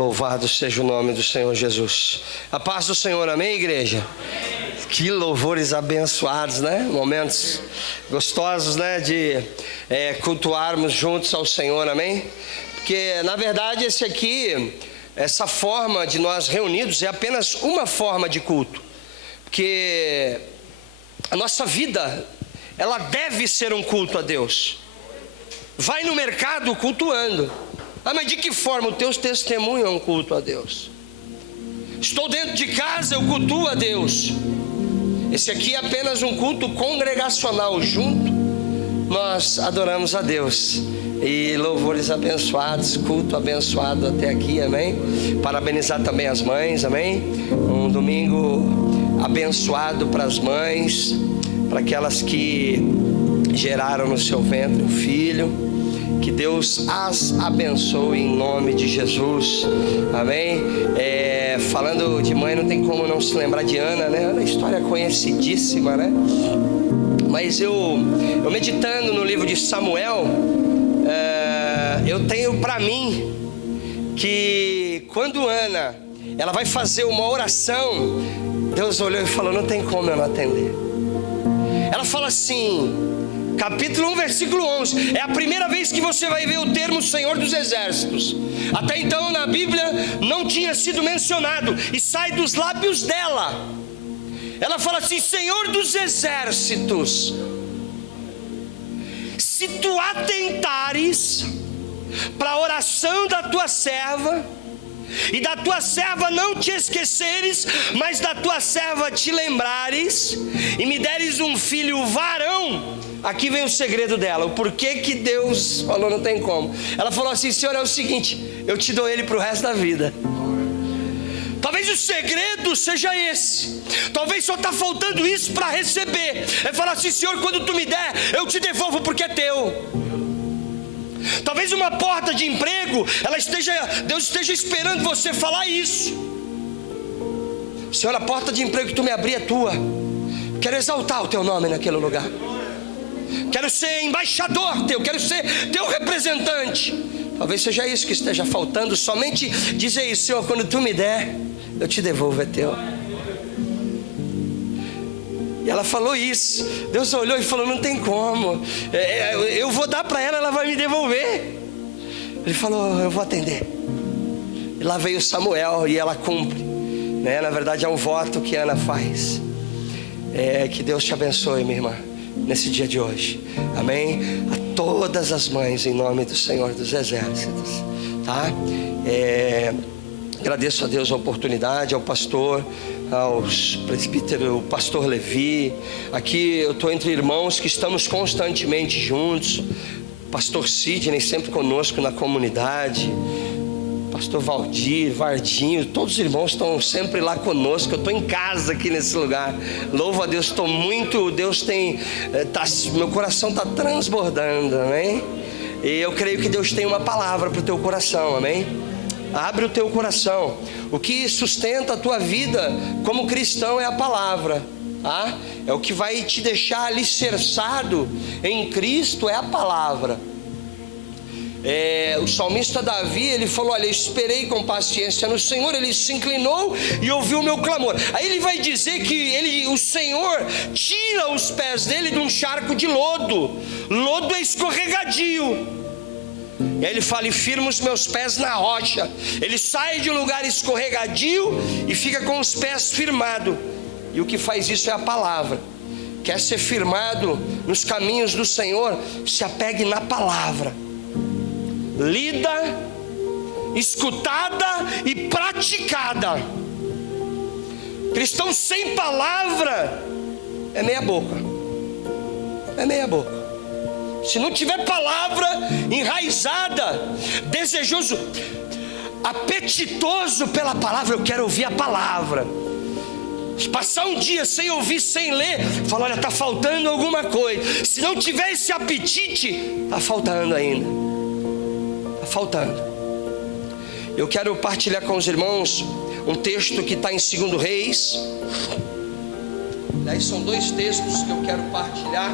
Louvado seja o nome do Senhor Jesus. A paz do Senhor, amém, igreja? Que louvores abençoados, né? Momentos gostosos, né? De cultuarmos juntos ao Senhor, amém? Porque, na verdade, essa forma de nós reunidos é apenas uma forma de culto. Porque a nossa vida, ela deve ser um culto a Deus. Vai no mercado cultuando. Ah, mas de que forma? O teu testemunho é um culto a Deus. Estou dentro de casa, eu cultuo a Deus. Esse aqui é apenas um culto congregacional. Junto nós adoramos a Deus. E louvores abençoados, culto abençoado até aqui, amém? Parabenizar também as mães, amém? Um domingo abençoado para as mães, para aquelas que geraram no seu ventre um filho. Que Deus as abençoe em nome de Jesus, amém? Falando de mãe, não tem como não se lembrar de Ana, né? Ana é uma história conhecidíssima, né? Mas eu meditando no livro de Samuel, eu tenho para mim que quando Ana, ela vai fazer uma oração, Deus olhou e falou, não tem como eu não atender. Ela fala assim, capítulo 1, versículo 11, é a primeira vez que você vai ver o termo Senhor dos Exércitos. Até então na Bíblia não tinha sido mencionado, e sai dos lábios dela. Ela fala assim, Senhor dos Exércitos, se tu atentares para a oração da tua serva, e da tua serva não te esqueceres, mas da tua serva te lembrares, e me deres um filho varão. Aqui vem o segredo dela, o porquê que Deus falou não tem como. Ela falou assim, Senhor, é o seguinte, eu te dou ele para o resto da vida. Talvez o segredo seja esse. Talvez só está faltando isso para receber. É falar assim, Senhor, quando tu me der, eu te devolvo porque é teu. Talvez uma porta de emprego, Deus esteja esperando você falar isso. Senhor, a porta de emprego que tu me abrir é tua. Quero exaltar o teu nome naquele lugar. Quero ser embaixador teu, quero ser teu representante. Talvez seja isso que esteja faltando. Somente dizer isso, Senhor, quando tu me der, eu te devolvo, é teu. E ela falou isso. Deus olhou e falou, não tem como, eu vou dar para ela, ela vai me devolver. Ele falou, eu vou atender. E lá veio Samuel e ela cumpre, né? Na verdade é um voto que Ana faz. Que Deus te abençoe, minha irmã, nesse dia de hoje, amém? A todas as mães, em nome do Senhor dos Exércitos, tá? Agradeço a Deus a oportunidade, ao pastor, aos presbíteros, o pastor Levi. Aqui eu estou entre irmãos que estamos constantemente juntos. Pastor Sidney sempre conosco na comunidade, pastor Valdir, Vardinho, todos os irmãos estão sempre lá conosco. Eu estou em casa aqui nesse lugar. Louvo a Deus, estou muito. Deus tem, meu coração está transbordando, amém? E eu creio que Deus tem uma palavra para o teu coração, amém? Abre o teu coração. O que sustenta a tua vida como cristão é a palavra, tá? É o que vai te deixar alicerçado em Cristo, é a palavra. O salmista Davi, ele falou, olha, eu esperei com paciência no Senhor, ele se inclinou e ouviu o meu clamor. Aí ele vai dizer que o Senhor tira os pés dele de um charco de lodo. Lodo é escorregadio. E aí ele fala, e firma os meus pés na rocha. Ele sai de um lugar escorregadio e fica com os pés firmados. E o que faz isso é a palavra. Quer ser firmado nos caminhos do Senhor? Se apegue na palavra. Lida, escutada e praticada. Cristão sem palavra é meia boca. É meia boca. Se não tiver palavra enraizada, desejoso, apetitoso pela palavra, eu quero ouvir a palavra. Se passar um dia sem ouvir, sem ler, fala, olha, está faltando alguma coisa. Se não tiver esse apetite, está faltando ainda. Está faltando. Eu quero partilhar com os irmãos um texto que está em 2 Reis. Daí são 2 textos que eu quero partilhar.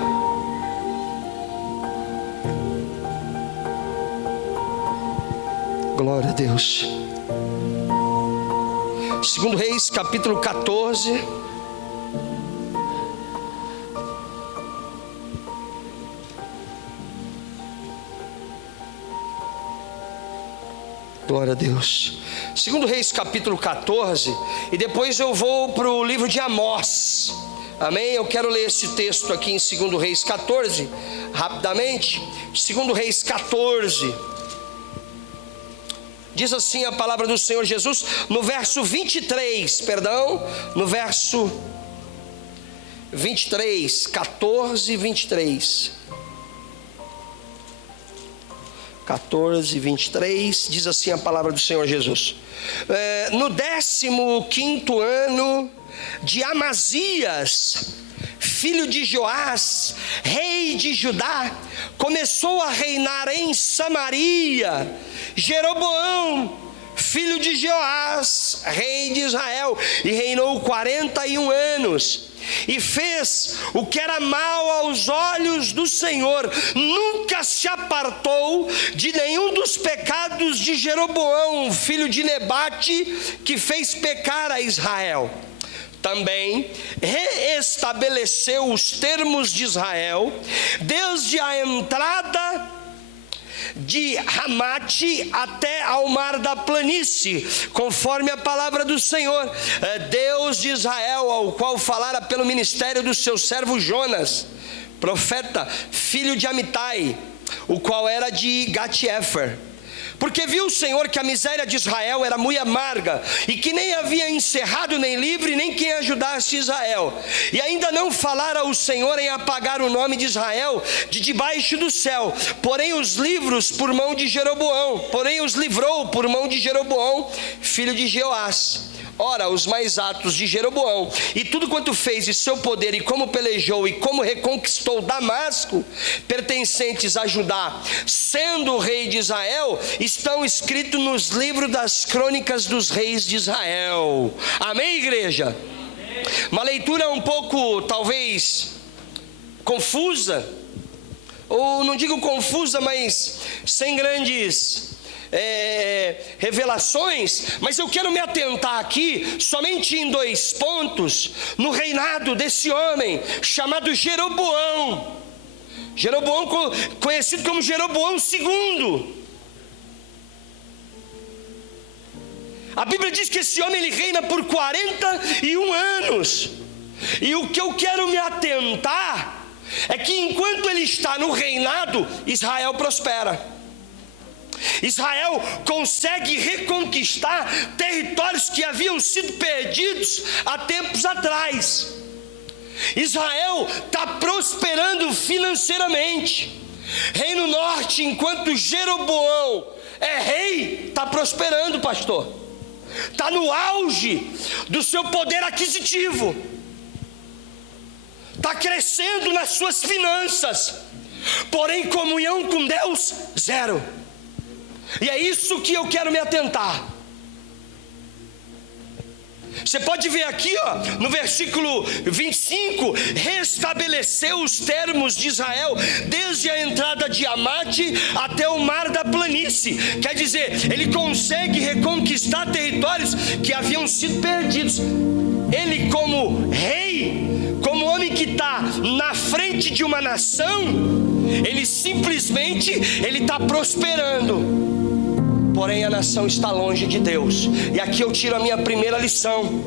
Glória a Deus. Segundo Reis, capítulo 14. Glória a Deus. Segundo Reis, capítulo 14. E depois eu vou para o livro de Amós. Amém? Eu quero ler esse texto aqui em 2 Reis 14, rapidamente. 2 Reis 14. Diz assim a palavra do Senhor Jesus, no verso 23, no verso 23, 14, 23. 14, 23, diz assim a palavra do Senhor Jesus. No 15º ano de Amazias, filho de Joás, rei de Judá, começou a reinar em Samaria Jeroboão, filho de Joás, rei de Israel, e reinou 41 anos. E fez o que era mal aos olhos do Senhor, nunca se apartou de nenhum dos pecados de Jeroboão, filho de Nebate, que fez pecar a Israel. Também reestabeleceu os termos de Israel, desde a entrada de Ramate até ao mar da planície, conforme a palavra do Senhor, Deus de Israel, ao qual falara pelo ministério do seu servo Jonas, profeta, filho de Amitai, o qual era de Gat-Hefer. Porque viu o Senhor que a miséria de Israel era muito amarga, e que nem havia encerrado nem livre, nem quem ajudasse Israel. E ainda não falara o Senhor em apagar o nome de Israel de debaixo do céu. Porém os livrou por mão de Jeroboão, filho de Jeoás. Ora, os mais atos de Jeroboão, e tudo quanto fez, e seu poder, e como pelejou, e como reconquistou Damasco, pertencentes a Judá, sendo rei de Israel, estão escritos nos livros das crônicas dos reis de Israel. Amém, igreja? Amém. Uma leitura um pouco, talvez, confusa, ou não digo confusa, mas sem grandes revelações, mas eu quero me atentar aqui somente em 2 pontos, no reinado desse homem chamado Jeroboão, conhecido como Jeroboão II. A Bíblia diz que esse homem ele reina por 41 anos, e o que eu quero me atentar é que enquanto ele está no reinado, Israel prospera. Israel consegue reconquistar territórios que haviam sido perdidos há tempos atrás. Israel está prosperando financeiramente. Reino Norte, enquanto Jeroboão é rei, está prosperando, pastor. Está no auge do seu poder aquisitivo. Está crescendo nas suas finanças. Porém, comunhão com Deus, zero. E é isso que eu quero me atentar. Você pode ver aqui, no versículo 25, restabeleceu os termos de Israel, desde a entrada de Amate até o mar da planície. Quer dizer, ele consegue reconquistar territórios que haviam sido perdidos. Ele, como rei, como homem que está na frente de uma nação, ele simplesmente está prosperando. Porém a nação está longe de Deus. E aqui eu tiro a minha primeira lição.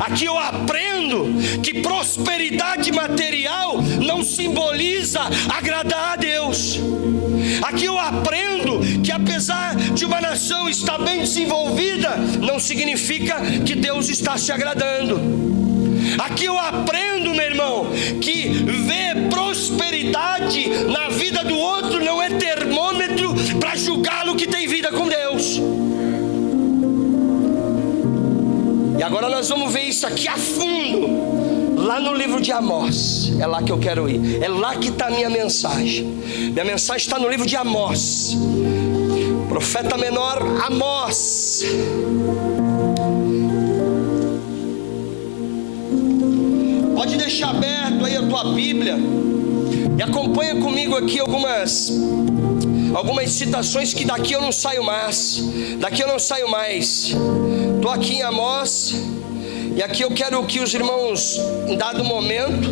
Aqui eu aprendo que prosperidade material não simboliza agradar a Deus. Aqui eu aprendo que apesar de uma nação estar bem desenvolvida, não significa que Deus está se agradando. Aqui eu aprendo, meu irmão, que ver prosperidade na vida do outro não é termômetro para julgá-lo que tem vida com Deus. E agora nós vamos ver isso aqui a fundo, lá no livro de Amós. É lá que eu quero ir, é lá que está a minha mensagem. Minha mensagem está no livro de Amós. Profeta menor Amós. Pode deixar aberto aí a tua Bíblia e acompanha comigo aqui algumas citações que daqui eu não saio mais. Estou aqui em Amós, e aqui eu quero que os irmãos, em dado momento,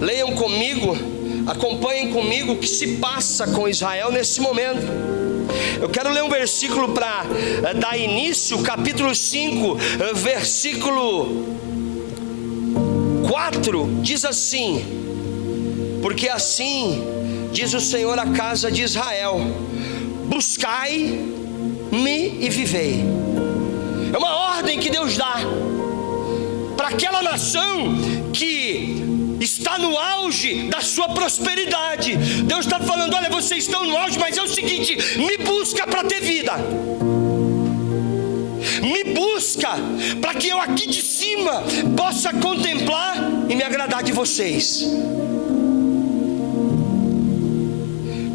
leiam comigo, acompanhem comigo o que se passa com Israel nesse momento. Eu quero ler um versículo para dar início, capítulo 5, versículo 4, diz assim: porque assim diz o Senhor à casa de Israel: buscai-me e vivei. É uma ordem que Deus dá para aquela nação que está no auge da sua prosperidade. Deus está falando: olha, vocês estão no auge, mas é o seguinte, me busca para ter vida, me busca para que eu aqui de cima possa contemplar e me agradar de vocês.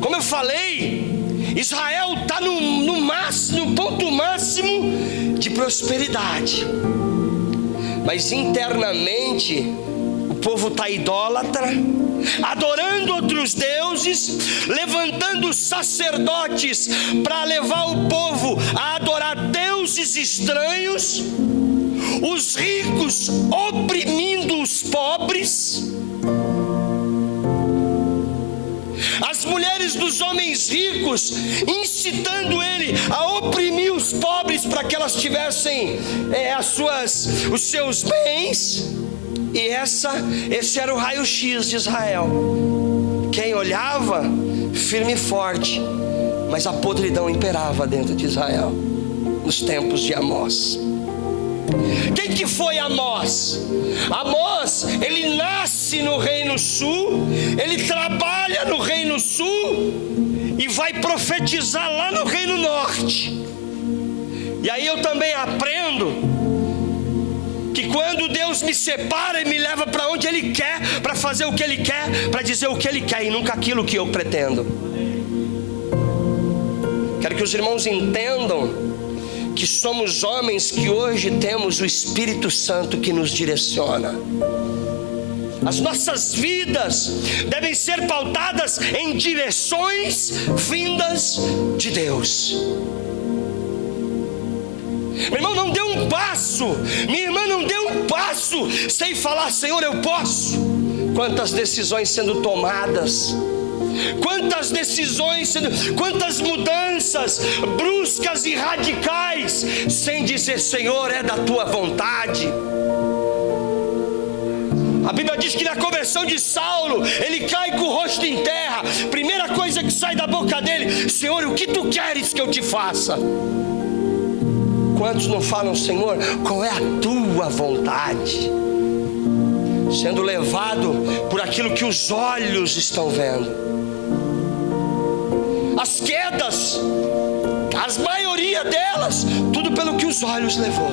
Como eu falei, Israel está no máximo, no ponto máximo de prosperidade, mas internamente o povo está idólatra, adorando outros deuses, levantando sacerdotes para levar o povo a adorar deuses estranhos, os ricos oprimindo os pobres, as mulheres dos homens ricos incitando ele a oprimir os pobres para que elas tivessem os seus bens. E esse era o raio-x de Israel. Quem olhava, firme e forte, mas a podridão imperava dentro de Israel, nos tempos de Amós. Quem que foi Amós? Amós, ele nasce no Reino Sul, ele trabalha no Reino Sul e vai profetizar lá no Reino Norte. E aí eu também aprendo que quando Deus me separa e me leva para onde Ele quer, para fazer o que Ele quer, para dizer o que Ele quer e nunca aquilo que eu pretendo. Quero que os irmãos entendam que somos homens que hoje temos o Espírito Santo que nos direciona. As nossas vidas devem ser pautadas em direções vindas de Deus. Meu irmão não deu um passo, minha irmã não deu um passo sem falar: Senhor, eu posso. Quantas decisões sendo tomadas, quantas decisões quantas mudanças bruscas e radicais, sem dizer: Senhor, é da tua vontade. A Bíblia diz que na conversão de Saulo, ele cai com o rosto em terra. Primeira coisa que sai da boca dele: Senhor, o que tu queres que eu te faça? Quantos não falam: Senhor, qual é a tua vontade? Sendo levado por aquilo que os olhos estão vendo. As quedas, a maioria delas, tudo pelo que os olhos levou.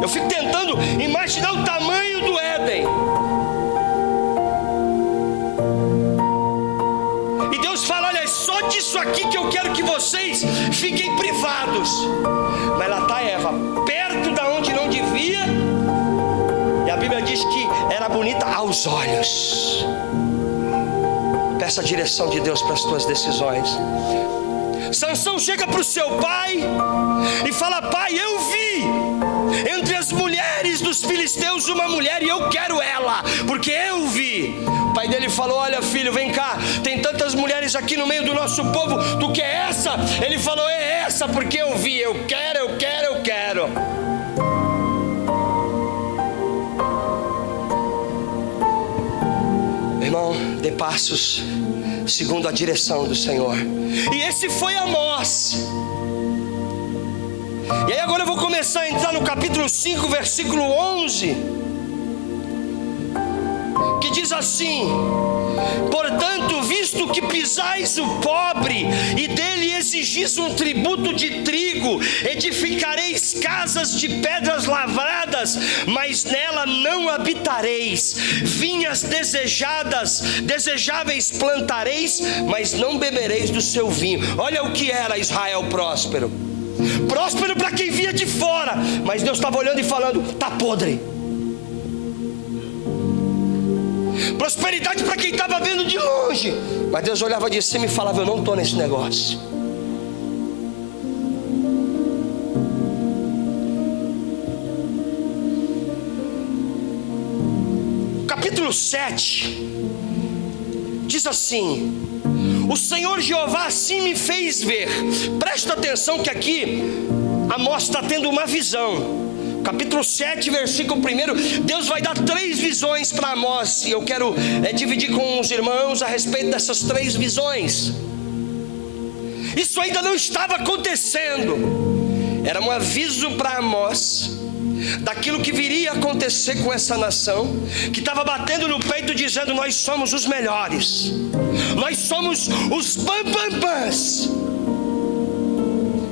Eu fico tentando imaginar o tamanho do Éden. E Deus fala: olha, é só disso aqui que eu quero que vocês fiquem privados. Mas lá está Eva, perto da onde não devia. E a Bíblia diz que era bonita aos olhos. Peça a direção de Deus para as tuas decisões. Sansão chega para o seu pai e fala: pai, eu vi entre as mulheres dos filisteus uma mulher e eu quero ela, porque eu vi. O pai dele falou: olha filho, vem cá, tem tantas mulheres aqui no meio do nosso povo, tu quer essa? Ele falou: é essa, porque eu vi, eu quero. Irmão, dê passos segundo a direção do Senhor. E esse foi Amós. E aí agora eu vou começar a entrar no capítulo 5, versículo 11, que diz assim: portanto, visto que pisais o pobre e dele exigis um tributo de trigo, edificareis casas de pedras lavradas, mas nela não habitareis. Vinhas desejáveis plantareis, mas não bebereis do seu vinho. Olha o que era Israel próspero. Próspero para quem via de fora, mas Deus estava olhando e falando: está podre. Prosperidade para quem estava vendo de longe, mas Deus olhava de cima e falava: eu não estou nesse negócio. capítulo 7, diz assim: o Senhor Jeová assim me fez ver. Presta atenção que aqui Amós está tendo uma visão. Capítulo 7, versículo 1, Deus vai dar 3 visões para Amós, e eu quero dividir com os irmãos a respeito dessas 3 visões. Isso ainda não estava acontecendo, era um aviso para Amós daquilo que viria a acontecer com essa nação, que estava batendo no peito dizendo: nós somos os melhores, nós somos os bambambãs.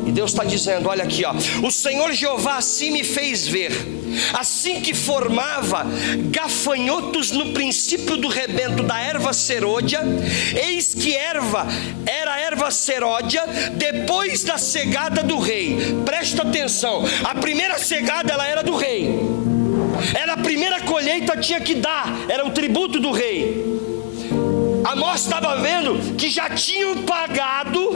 E Deus está dizendo: olha aqui, ó, o Senhor Jeová assim me fez ver, assim que formava gafanhotos no princípio do rebento da erva serôdia, eis que era erva serôdia depois da cegada do rei. Presta atenção, a primeira cegada ela era do rei, era a primeira colheita, tinha que dar, era o tributo do rei. Amós estava vendo que já tinham pagado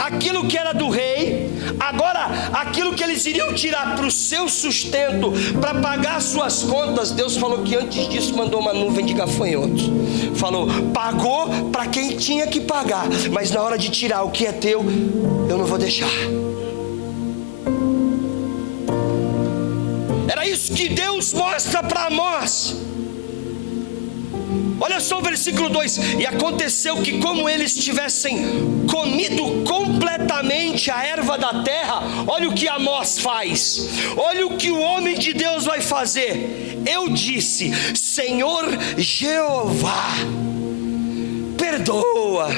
aquilo que era do rei, agora aquilo que eles iriam tirar para o seu sustento, para pagar suas contas. Deus falou que antes disso mandou uma nuvem de gafanhotos, falou: pagou para quem tinha que pagar, mas na hora de tirar o que é teu, eu não vou deixar. Era isso que Deus mostra para Amós. Olha só o versículo 2: e aconteceu que, como eles tivessem comido completamente a erva da terra, olha o que Amós faz, olha o que o homem de Deus vai fazer. Eu disse: Senhor Jeová, perdoa,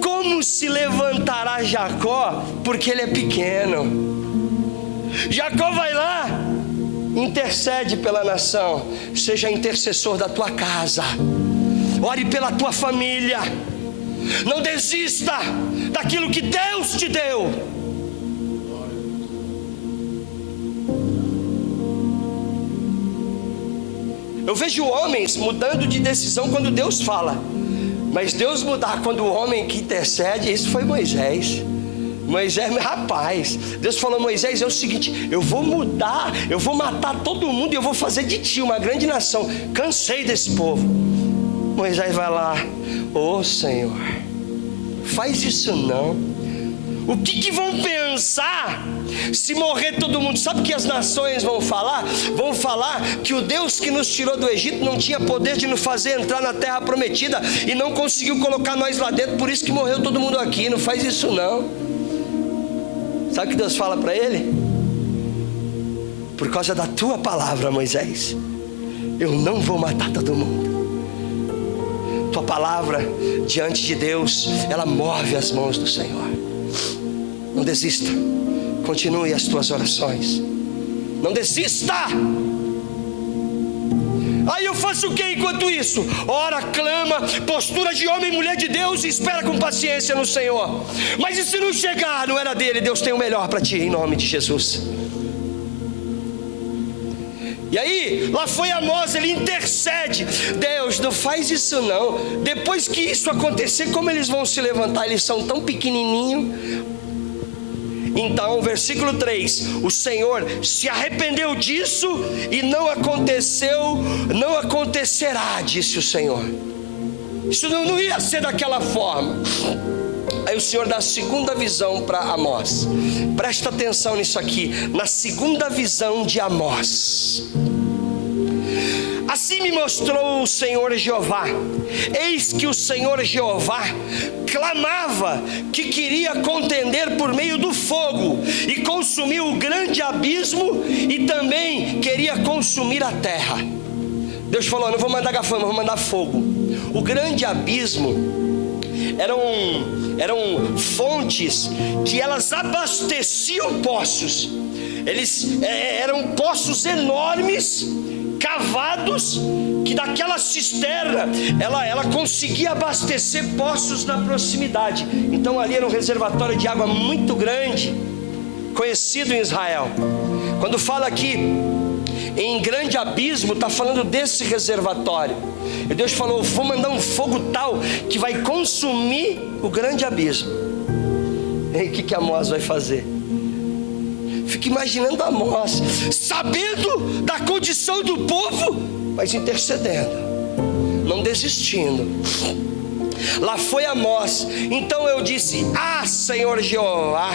como se levantará Jacó, porque ele é pequeno. Jacó vai lá, intercede pela nação, seja intercessor da tua casa, ore pela tua família, não desista daquilo que Deus te deu. Eu vejo homens mudando de decisão quando Deus fala, mas Deus mudar quando o homem que intercede, isso foi Moisés. Moisés, rapaz, Deus falou: Moisés, é o seguinte, eu vou mudar, eu vou matar todo mundo e eu vou fazer de ti uma grande nação. Cansei desse povo. Moisés vai lá: ô Senhor, faz isso não. O que vão pensar se morrer todo mundo? Sabe o que as nações vão falar? Vão falar que o Deus que nos tirou do Egito não tinha poder de nos fazer entrar na terra prometida e não conseguiu colocar nós lá dentro, por isso que morreu todo mundo aqui. Não faz isso não. Sabe o que Deus fala para ele? Por causa da tua palavra, Moisés, eu não vou matar todo mundo. Tua palavra diante de Deus, ela move as mãos do Senhor. Não desista, continue as tuas orações, não desista. Aí eu faço o que enquanto isso? Ora, clama, postura de homem e mulher de Deus, e espera com paciência no Senhor. Mas e se não chegar? Não era dele. Deus tem o melhor para ti, em nome de Jesus. E aí, lá foi Amós, ele intercede: Deus, não faz isso não. Depois que isso acontecer, como eles vão se levantar? Eles são tão pequenininhos. Então, versículo 3: o Senhor se arrependeu disso e não acontecerá, disse o Senhor. Isso não ia ser daquela forma. Aí o Senhor dá a segunda visão para Amós. Presta atenção nisso aqui, na segunda visão de Amós. Assim me mostrou o Senhor Jeová: eis que o Senhor Jeová clamava que queria contender por meio do fogo e consumir o grande abismo, e também queria consumir a terra. Deus falou: não vou mandar gafanhoto, vou mandar fogo. O grande abismo eram fontes que elas abasteciam poços. Eles eram poços enormes, cavados, que daquela cisterna ela conseguia abastecer poços na proximidade. Então ali era um reservatório de água muito grande, conhecido em Israel. Quando fala aqui em grande abismo, está falando desse reservatório. E Deus falou: vou mandar um fogo tal que vai consumir o grande abismo. E aí o que Amós vai fazer? Fica imaginando Amós, sabendo da condição do povo, mas intercedendo, não desistindo. Lá foi Amós. Então eu disse: ah, Senhor Jeová,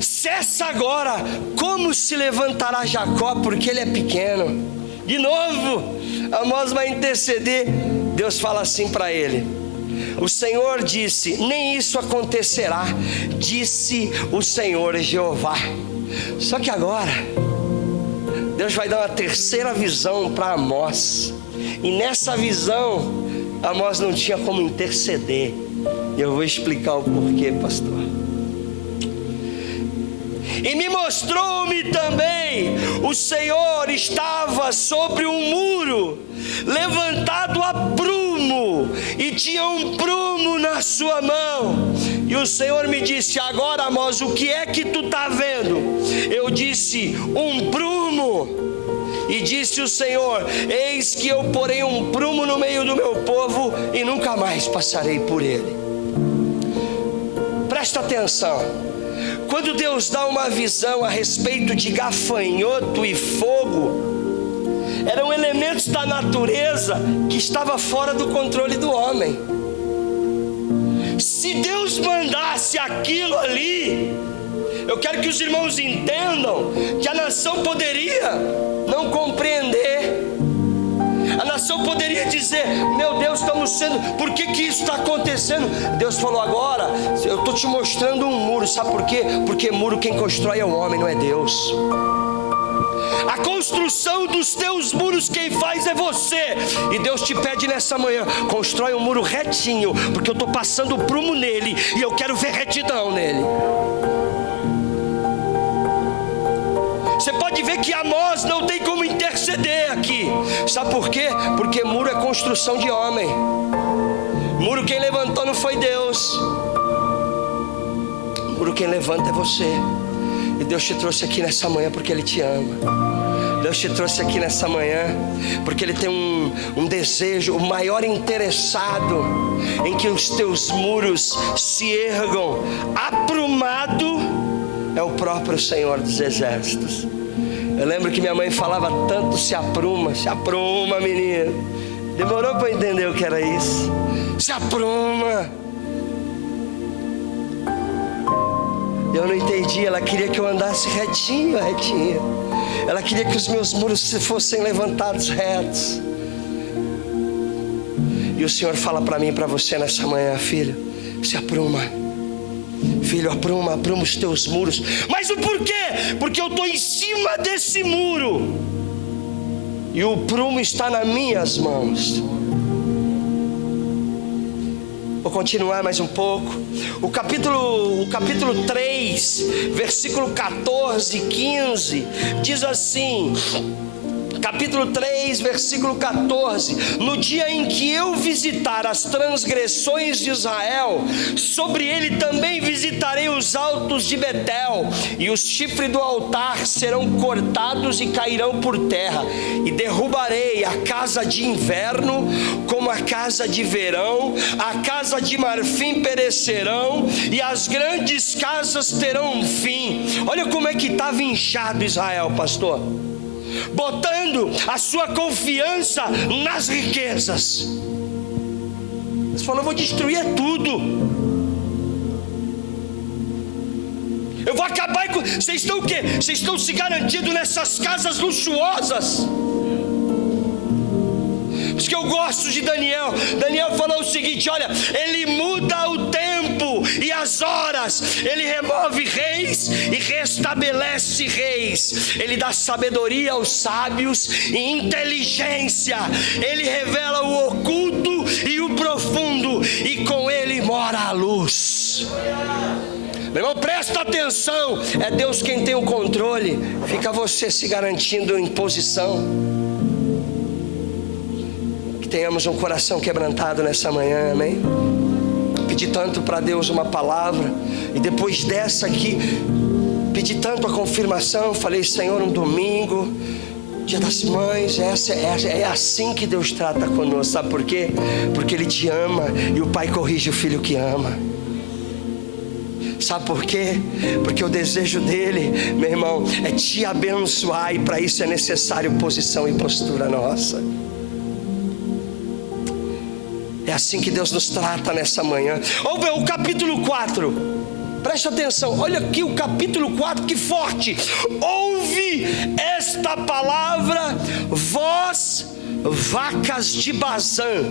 cessa agora, como se levantará Jacó, porque ele é pequeno. De novo, Amós vai interceder. Deus fala assim para ele: o Senhor disse, nem isso acontecerá, disse o Senhor Jeová. Só que agora Deus vai dar uma terceira visão para Amós, e nessa visão Amós não tinha como interceder. Eu vou explicar o porquê, pastor. E me mostrou-me também, o Senhor estava sobre um muro, levantado a prumo, e tinha um prumo na sua mão. E o Senhor me disse: agora, Amós, o que é que tu está vendo? Eu disse: um prumo. E disse o Senhor: eis que eu porei um prumo no meio do meu povo, e nunca mais passarei por ele. Presta atenção. Quando Deus dá uma visão a respeito de gafanhoto e fogo, eram elementos da natureza que estava fora do controle do homem. Se Deus mandasse aquilo ali, eu quero que os irmãos entendam que a nação poderia não compreender. A nação poderia dizer: meu Deus, estamos sendo, por que isso está acontecendo? Deus falou: agora eu estou te mostrando um muro. Sabe por quê? Porque muro quem constrói é o homem, não é Deus. A construção dos teus muros quem faz é você. E Deus te pede nessa manhã: constrói um muro retinho, porque eu estou passando o prumo nele, e eu quero ver retidão nele. Você pode ver que Amós não tem como interceder aqui. Sabe por quê? Porque muro é construção de homem. Muro quem levantou não foi Deus. Muro quem levanta é você. E Deus te trouxe aqui nessa manhã porque Ele te ama. Deus te trouxe aqui nessa manhã porque Ele tem um desejo, o maior interessado em que os teus muros se ergam. Aprumado é o próprio Senhor dos Exércitos. Eu lembro que minha mãe falava tanto: se apruma, menino. Demorou para entender o que era isso. Se apruma. Eu não entendi. Ela queria que eu andasse retinho. Ela queria que os meus muros fossem levantados retos. E o Senhor fala para mim e para você nessa manhã: filho, se apruma. Filho, apruma os teus muros. Mas o porquê? Porque eu estou em cima desse muro, e o prumo está nas minhas mãos. Vou continuar mais um pouco. O capítulo 3, versículo 14 e 15, diz assim... Capítulo 3, versículo 14: no dia em que eu visitar as transgressões de Israel, sobre ele também visitarei os altos de Betel, e os chifres do altar serão cortados e cairão por terra, e derrubarei a casa de inverno como a casa de verão, a casa de marfim perecerão, e as grandes casas terão um fim. Olha como é que estava inchado Israel, pastor, botando a sua confiança nas riquezas. Ele falou: eu vou destruir tudo, eu vou acabar com... Vocês estão o quê? Vocês estão se garantindo nessas casas luxuosas. Por isso que eu gosto de Daniel. Daniel falou o seguinte: olha, ele muda o tempo e as horas, ele remove reis e restabelece reis, ele dá sabedoria aos sábios e inteligência, ele revela o oculto e o profundo, e com ele mora a luz. Meu irmão, presta atenção, é Deus quem tem o controle. Fica você se garantindo em posição. Que tenhamos um coração quebrantado nessa manhã, amém? Pedi tanto para Deus uma palavra, e depois dessa aqui, pedi tanto a confirmação. Falei: Senhor, um domingo, Dia das Mães, é assim que Deus trata conosco. Sabe por quê? Porque Ele te ama, e o pai corrige o filho que ama. Sabe por quê? Porque o desejo dele, meu irmão, é te abençoar, e para isso é necessário posição e postura nossa. É assim que Deus nos trata nessa manhã. Ouve o capítulo 4, preste atenção, olha aqui o capítulo 4, que forte. Ouve esta palavra, vós vacas de Bazã,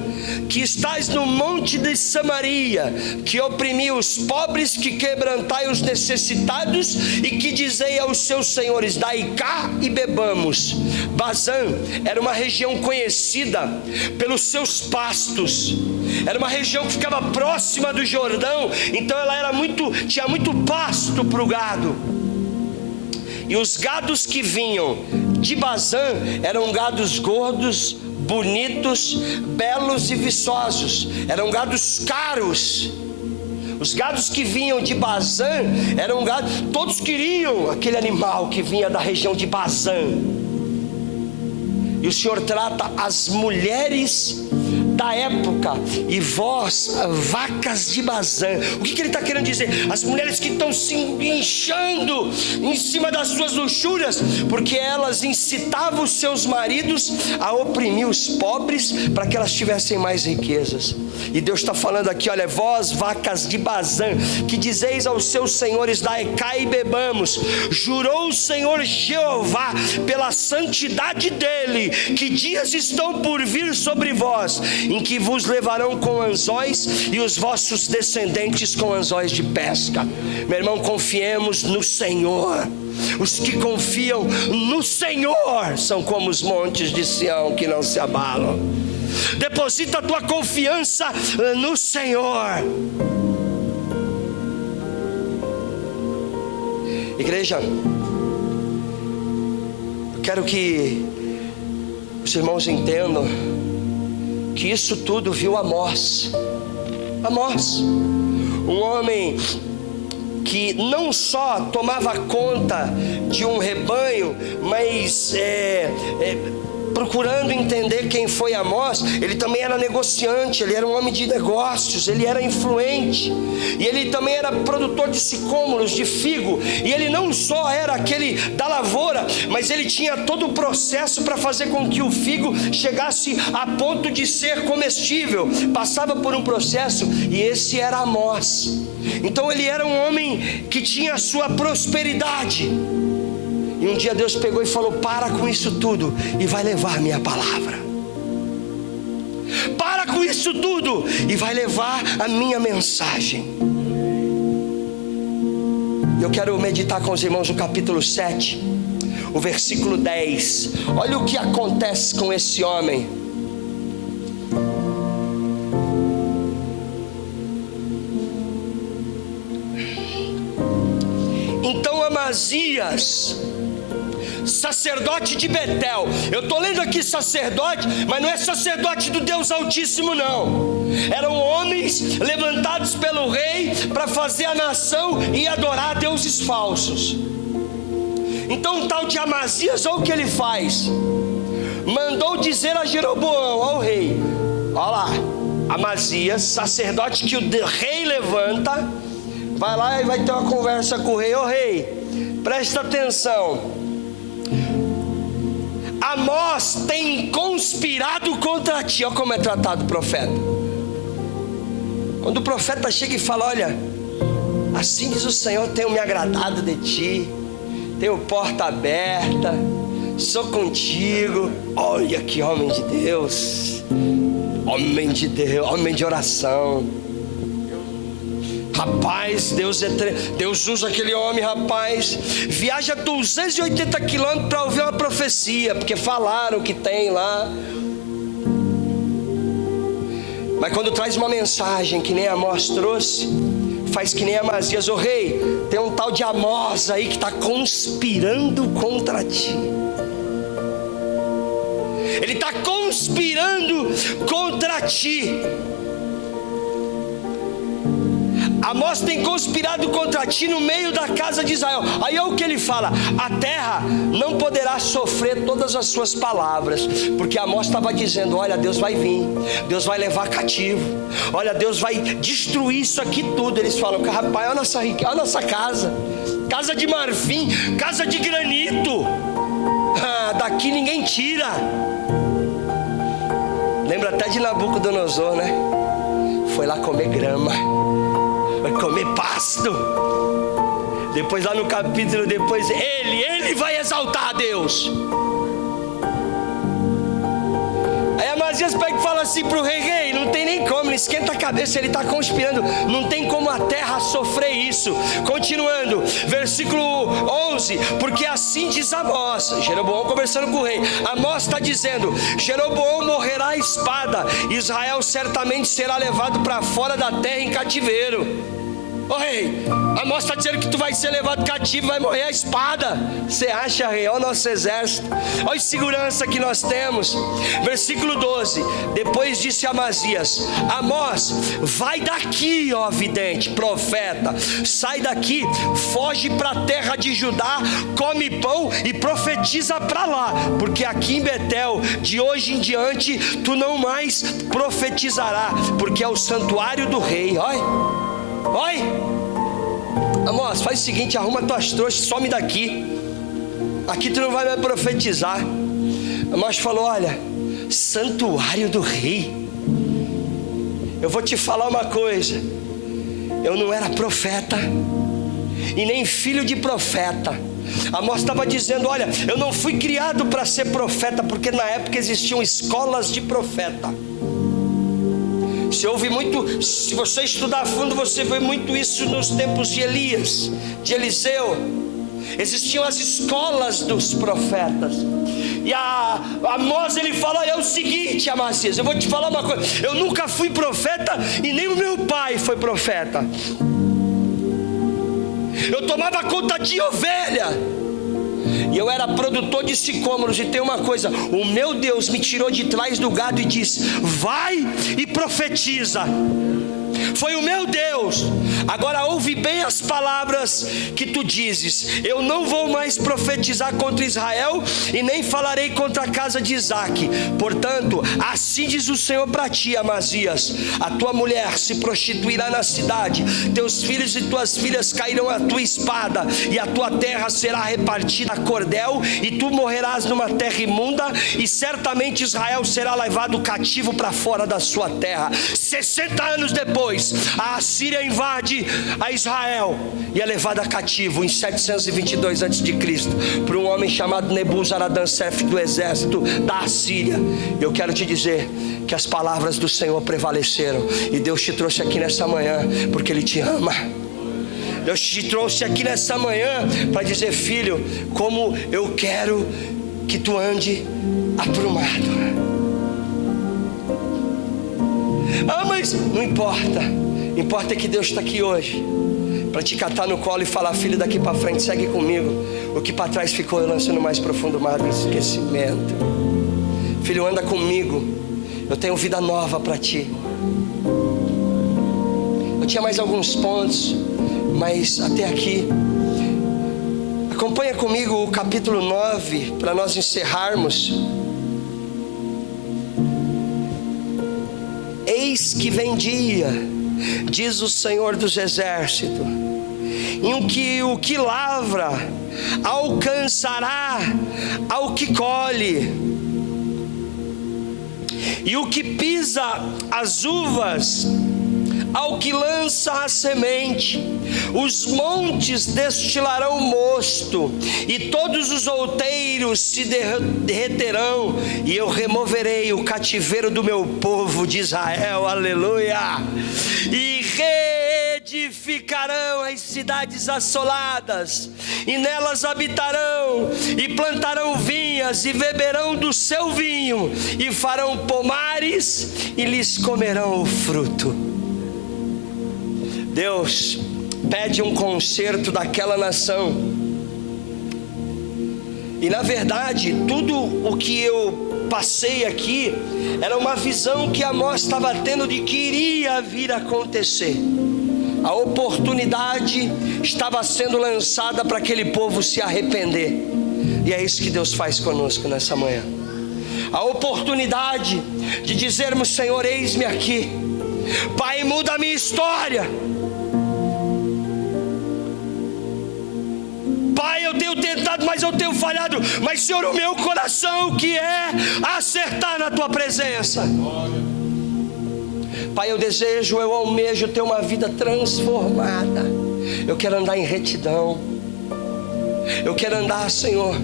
que estáis no monte de Samaria, que oprimi os pobres, que quebrantai os necessitados, e que dizei aos seus senhores: dai cá e bebamos. Bazã era uma região conhecida pelos seus pastos, era uma região que ficava próxima do Jordão, então ela era tinha muito pasto para o gado. E os gados que vinham de Bazã eram gados gordos, bonitos, belos e viçosos. Eram gados caros. Os gados que vinham de Bazã eram gados, todos queriam aquele animal que vinha da região de Bazã. E o Senhor trata as mulheres da época: e vós, vacas de Bazã. O que ele está querendo dizer? As mulheres que estão se inchando em cima das suas luxúrias, porque elas incitavam os seus maridos a oprimir os pobres para que elas tivessem mais riquezas. E Deus está falando aqui: olha, vós, vacas de Bazã, que dizeis aos seus senhores: dai cá e bebamos. Jurou o Senhor Jeová pela santidade dele, que dias estão por vir sobre vós, em que vos levarão com anzóis, e os vossos descendentes com anzóis de pesca. Meu irmão, confiemos no Senhor. Os que confiam no Senhor são como os montes de Sião, que não se abalam. Deposita a tua confiança no Senhor. Igreja, eu quero que os irmãos entendam que isso tudo viu Amós. Amós, um homem que não só tomava conta de um rebanho, mas procurando entender quem foi Amós, ele também era negociante, ele era um homem de negócios, ele era influente, e ele também era produtor de sicômoros, de figo, e ele não só era aquele da lavoura, mas ele tinha todo o processo para fazer com que o figo chegasse a ponto de ser comestível, passava por um processo, e esse era Amós. Então ele era um homem que tinha a sua prosperidade. E um dia Deus pegou e falou: para com isso tudo e vai levar a minha palavra. Para com isso tudo e vai levar a minha mensagem. Eu quero meditar com os irmãos no capítulo 7, o versículo 10. Olha o que acontece com esse homem. Então Amazias, sacerdote de Betel, eu estou lendo aqui sacerdote, mas não é sacerdote do Deus Altíssimo, não. Eram homens levantados pelo rei para fazer a nação e adorar deuses falsos. Então o tal de Amazias, olha o que ele faz: mandou dizer a Jeroboão, ao rei, olha lá, Amazias, sacerdote que o rei levanta, vai lá e vai ter uma conversa com o rei. Ô rei, presta atenção, Amós tem conspirado contra ti. Olha como é tratado o profeta. Quando o profeta chega e fala: olha, assim diz o Senhor, tenho me agradado de ti, tenho porta aberta, sou contigo. Olha que homem de Deus, homem de Deus, homem de oração. Rapaz, Deus usa aquele homem, rapaz, viaja 280 quilômetros para ouvir uma profecia, porque falaram que tem lá. Mas quando traz uma mensagem que nem Amós trouxe, faz que nem Amazias: ô rei, tem um tal de Amós aí que está conspirando contra ti. Ele está conspirando contra ti. Amós tem conspirado contra ti no meio da casa de Israel. Aí é o que ele fala: a terra não poderá sofrer todas as suas palavras, porque Amós estava dizendo: olha, Deus vai vir, Deus vai levar cativo, olha, Deus vai destruir isso aqui tudo. Eles falam: rapaz, olha a nossa riqueza, olha a nossa casa, casa de marfim, casa de granito, daqui ninguém tira. Lembra até de Nabucodonosor, né? Foi lá comer grama, vai comer pasto. Depois lá no capítulo depois, ele vai exaltar a Deus. Aí Amazias pega e fala assim para o rei: não tem nem como, ele esquenta a cabeça, ele está conspirando, não tem como a terra sofrer isso. Continuando, versículo 11: porque assim diz Amós, Jeroboão conversando com o rei. Amós está dizendo: Jeroboão morrerá à espada, Israel certamente será levado para fora da terra em cativeiro. Ô rei, Amós está dizendo que tu vai ser levado cativo, vai morrer à espada. Você acha, rei? Olha o nosso exército, olha a segurança que nós temos. Versículo 12: depois disse Amazias: Amós, vai daqui, ó vidente, profeta, sai daqui, foge para a terra de Judá, come pão e profetiza para lá, porque aqui em Betel, de hoje em diante, tu não mais profetizará, porque é o santuário do rei. Oi, Amós, faz o seguinte: arruma tuas trouxas, some daqui, aqui tu não vai mais profetizar. Amós falou: olha, santuário do rei, eu vou te falar uma coisa, eu não era profeta e nem filho de profeta. Amós estava dizendo: olha, eu não fui criado para ser profeta, porque na época existiam escolas de profeta. Você ouve muito, se você estudar a fundo, você vê muito isso nos tempos de Elias, de Eliseu. Existiam as escolas dos profetas. E Amós, ele fala: é o seguinte, Amazias, eu vou te falar uma coisa, eu nunca fui profeta e nem o meu pai foi profeta. Eu tomava conta de ovelha e eu era produtor de sicômoros. E tem uma coisa: o meu Deus me tirou de trás do gado e disse: vai e profetiza. Foi o meu Deus. Agora ouve bem as palavras que tu dizes: eu não vou mais profetizar contra Israel e nem falarei contra a casa de Isaque. Portanto, assim diz o Senhor para ti, Amazias: a tua mulher se prostituirá na cidade, teus filhos e tuas filhas cairão à tua espada, e a tua terra será repartida a cordel, e tu morrerás numa terra imunda, e certamente Israel será levado cativo para fora da sua terra. 60 anos depois, a Assíria invade a Israel e é levada cativo em 722 a.C. por um homem chamado Nebuzaradan, chefe do exército da Assíria. Eu quero te dizer que as palavras do Senhor prevaleceram, e Deus te trouxe aqui nessa manhã porque Ele te ama. Deus te trouxe aqui nessa manhã para dizer: filho, como eu quero que tu ande aprumado. Mas não importa, importa é que Deus está aqui hoje para te catar no colo e falar: filho, daqui para frente segue comigo, o que para trás ficou eu lanço no mais profundo mar do esquecimento. Filho, anda comigo, eu tenho vida nova para ti. Eu tinha mais alguns pontos, mas até aqui. Acompanha comigo o capítulo 9 para nós encerrarmos. Eis que vem dia, diz o Senhor dos exércitos, em que o que lavra alcançará ao que colhe, e o que pisa as uvas ao que lança a semente. Os montes destilarão mosto, e todos os outeiros se derreterão, e eu removerei o cativeiro do meu povo de Israel, aleluia, e reedificarão as cidades assoladas, e nelas habitarão, e plantarão vinhas, e beberão do seu vinho, e farão pomares, e lhes comerão o fruto. Deus pede um conserto daquela nação, e na verdade tudo o que eu passei aqui era uma visão que Amós estava tendo de que iria vir a acontecer. A oportunidade estava sendo lançada para aquele povo se arrepender. E é isso que Deus faz conosco nessa manhã. A oportunidade de dizermos: Senhor, eis-me aqui. Pai, muda a minha história. Pai, eu tenho tentado, mas eu tenho falhado. Mas, Senhor, o meu coração que é acertar na Tua presença. Pai, eu desejo, eu almejo ter uma vida transformada. Eu quero andar em retidão. Eu quero andar, Senhor,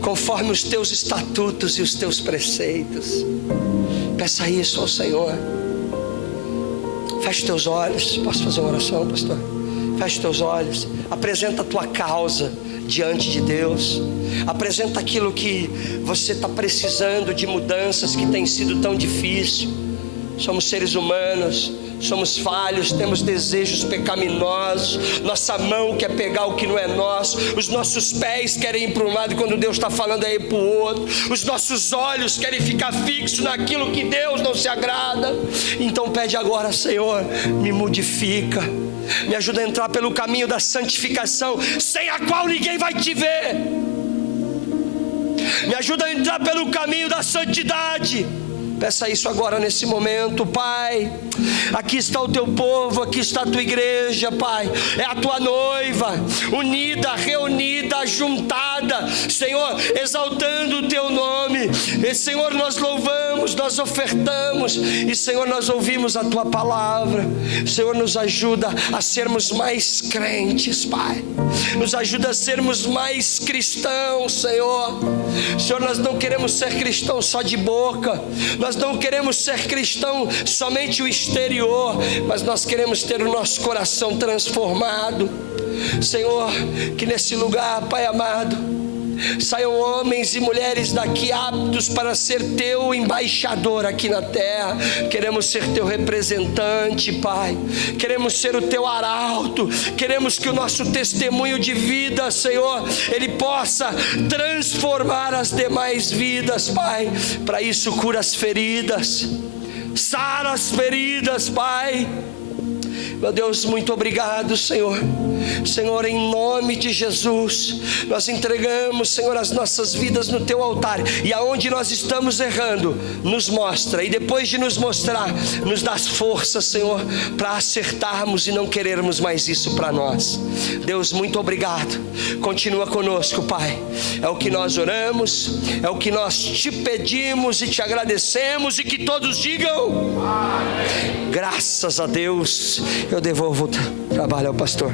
conforme os Teus estatutos e os Teus preceitos. Peça isso ao Senhor. Feche teus olhos. Posso fazer uma oração, pastor? Feche teus olhos. Apresenta a tua causa diante de Deus. Apresenta aquilo que você está precisando de mudanças, que tem sido tão difícil. Somos seres humanos, somos falhos, temos desejos pecaminosos. Nossa mão quer pegar o que não é nosso. Os nossos pés querem ir para um lado quando Deus está falando é ir para o outro. Os nossos olhos querem ficar fixos naquilo que Deus não se agrada. Então pede agora: Senhor, me modifica. Me ajuda a entrar pelo caminho da santificação, sem a qual ninguém vai te ver. Me ajuda a entrar pelo caminho da santidade. Peça isso agora nesse momento. Pai, aqui está o teu povo, aqui está a tua igreja, Pai. É a tua noiva, unida, reunida, juntada, Senhor, exaltando o teu nome. E, Senhor, nós louvamos, nós ofertamos. E, Senhor, nós ouvimos a tua palavra. Senhor, nos ajuda a sermos mais crentes, Pai. Nos ajuda a sermos mais cristãos, Senhor. Senhor, nós não queremos ser cristãos só de boca. Nós não queremos ser cristão somente o exterior, mas nós queremos ter o nosso coração transformado. Senhor, que nesse lugar, Pai amado, saiam homens e mulheres daqui aptos para ser teu embaixador aqui na terra. Queremos ser teu representante, Pai. Queremos ser o teu arauto. Queremos que o nosso testemunho de vida, Senhor, ele possa transformar as demais vidas, Pai. Para isso, cura as feridas, sara as feridas, Pai. Meu Deus, muito obrigado, Senhor. Senhor, em nome de Jesus, nós entregamos, Senhor, as nossas vidas no teu altar. E aonde nós estamos errando, nos mostra. E depois de nos mostrar, nos dá força, Senhor, para acertarmos e não querermos mais isso para nós. Deus, muito obrigado. Continua conosco, Pai. É o que nós oramos, é o que nós te pedimos e te agradecemos. E que todos digam amém. Graças a Deus. Eu devolvo o trabalho ao pastor.